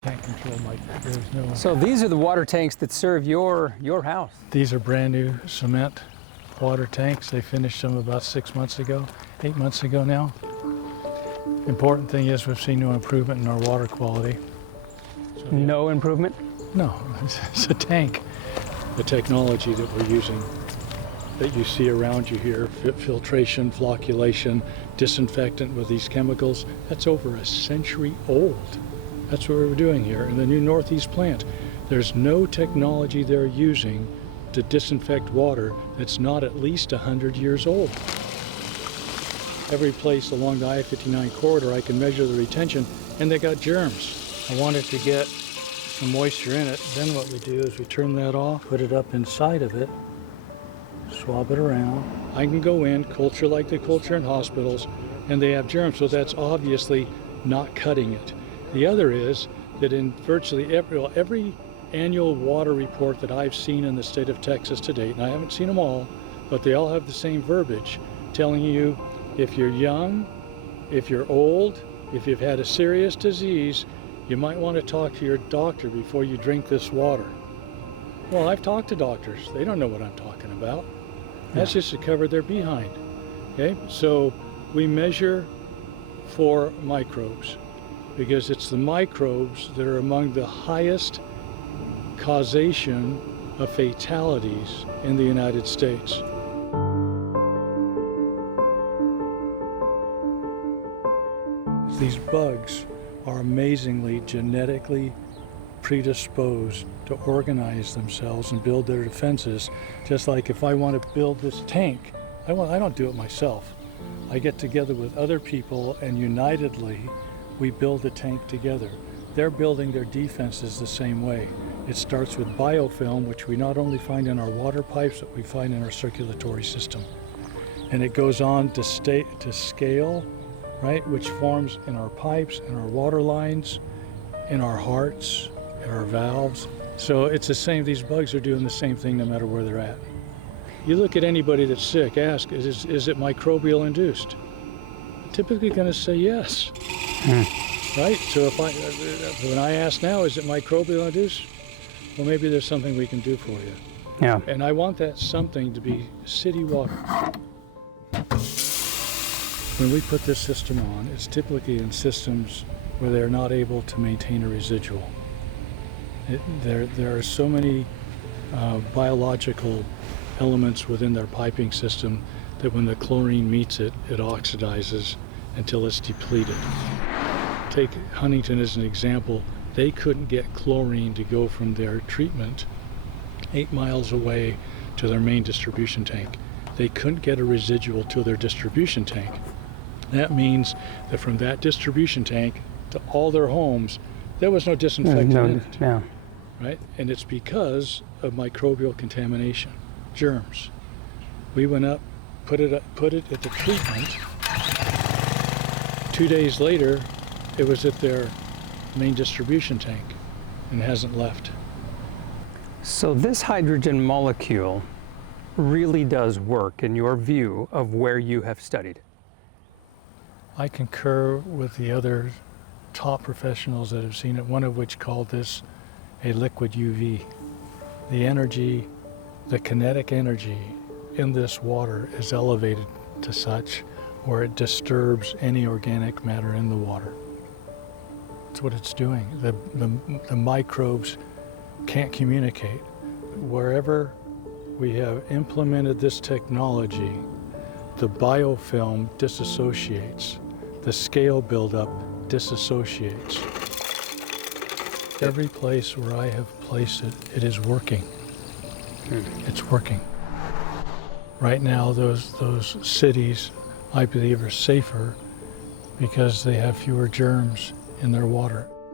Tank control, Mike. There's no. So these are the water tanks that serve your house. These are brand new cement water tanks. They finished them about 6 months ago, 8 months ago now. Important thing is we've seen no improvement in our water quality. So, no improvement? No, it's a tank. The technology that we're using that you see around you here, filtration, flocculation, disinfectant with these chemicals, that's over a century old. That's what we're doing here in the new Northeast plant. There's no technology they're using to disinfect water that's not at least 100 years old. Every place along the I-59 corridor I can measure the retention, and they got germs. I wanted to get some moisture in it. Then what we do is we turn that off, put it up inside of it, swab it around. I can go in, culture like they culture in hospitals, and they have germs, so that's obviously not cutting it. The other is that in virtually every annual water report that I've seen in the state of Texas to date, and I haven't seen them all, but they all have the same verbiage, telling you if you're young, if you're old, if you've had a serious disease, you might want to talk to your doctor before you drink this water. Well, I've talked to doctors. They don't know what I'm talking about. That's just to cover their behind. Okay, so we measure for microbes, because it's the microbes that are among the highest causation of fatalities in the United States. These bugs are amazingly genetically predisposed to organize themselves and build their defenses. Just like if I want to build this tank, I don't do it myself. I get together with other people and unitedly we build a tank together. They're building their defenses the same way. It starts with biofilm, which we not only find in our water pipes, but we find in our circulatory system. And it goes on to scale, right, which forms in our pipes, in our water lines, in our hearts, in our valves. So it's the same, these bugs are doing the same thing no matter where they're at. You look at anybody that's sick, ask, is it microbial induced? Typically going to say yes. Right? So when I ask now, is it microbial induced? Well, maybe there's something we can do for you. Yeah. And I want that something to be city water. When we put this system on, it's typically in systems where they're not able to maintain a residual. There are so many biological elements within their piping system that when the chlorine meets it, it oxidizes until it's depleted. Take Huntington as an example. They couldn't get chlorine to go from their treatment 8 miles away to their main distribution tank. They couldn't get a residual to their distribution tank. That means that from that distribution tank to all their homes, there was no disinfectant in it. Yeah. Right? And it's because of microbial contamination, germs. We went up, put it at the treatment. 2 days later, it was at their main distribution tank and hasn't left. So this hydrogen molecule really does work in your view of where you have studied. I concur with the other top professionals that have seen it, one of which called this a liquid UV. The energy, the kinetic energy in this water is elevated to such where it disturbs any organic matter in the water. That's what it's doing. The microbes can't communicate. Wherever we have implemented this technology, the biofilm disassociates. The scale buildup disassociates. Every place where I have placed it, it is working. It's working. Right now, those cities, I believe, are safer because they have fewer germs in their water.